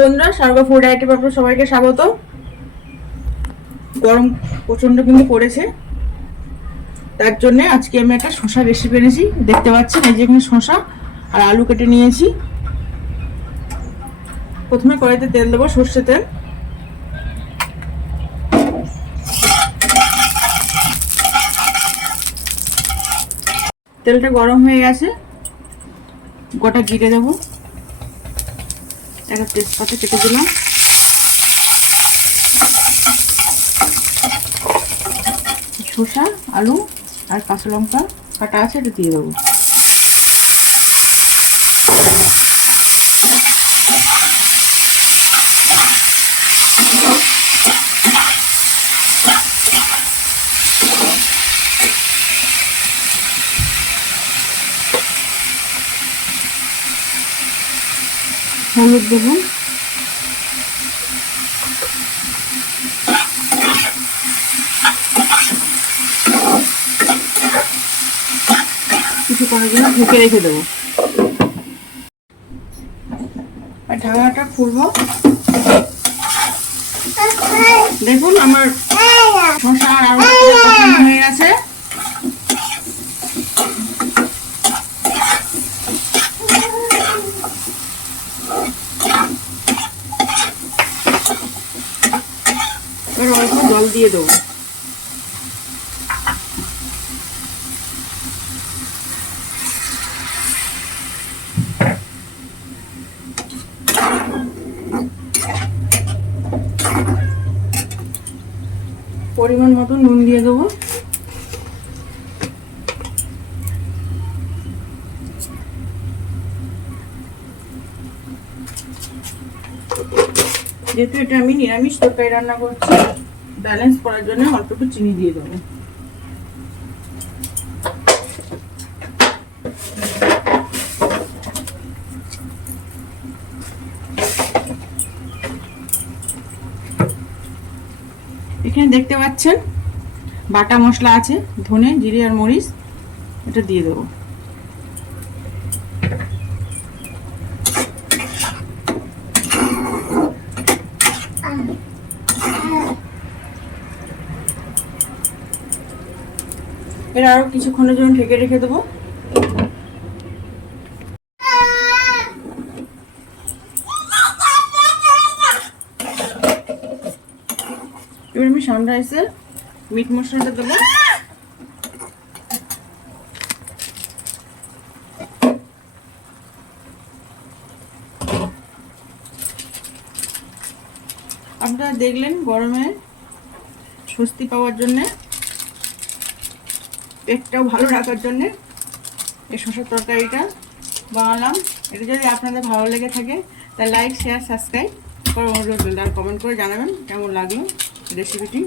Hello বন্ধুরা, স্বর্গ food item আপনাদের সবাইকে স্বাগত। গরম প্রচন্ড কিন্তু পড়েছে, তার জন্য আজকে আমি একটা শসা রেসিপি এনেছি। দেখতে পাচ্ছেন এই যে এখানে শসা আর আলু কেটে নিয়েছি। প্রথমে কড়াইতে তেল দেবো, সর্ষে তেল। তেলটা গরম হয়ে গেছে, গোটা জিরে দেবো, একটা তেজপাতা কেটে দিলাম, শসা আলু আর কাঁচা লঙ্কা কাটা আছে এটা দিয়ে দেবো। হলুদ দেবো, কিছুক্ষণের জন্য ঢেকে রেখে দেবো। আর ঢাকনাটা খুলবো। দেখুন আমার শসা আর আলু হয়ে গেছে। এবার অল্প জল দিয়ে দেবো। পরিমাণ মতো নুন দিয়ে দেবো। যেহেতু এটা আমি নিরামিষ তরকারি রান্না করছি, ব্যালেন্স করার জন্য অল্প একটু চিনি দিয়ে দেবো। এখানে দেখতে পাচ্ছেন বাটা মশলা আছে, ধনে জিরে আর মরিচ, এটা দিয়ে দেবো। এর আরো কিছুক্ষণের জন্য ঢেকে রেখে দেবো। এবার আমি সানরাইসের মিট মশলাটা দেবো। আপনারা দেখলেন গরমে স্বস্তি পাওয়ার জন্যে, পেটটাও ভালো রাখার জন্যে এই শসার তরকারিটা বানালাম। এটা যদি আপনাদের ভালো লেগে থাকে তাহলে লাইক শেয়ার সাবস্ক্রাইব করার অনুরোধ রইল, আর কমেন্ট করে জানাবেন কেমন লাগলো রেসিপিটি।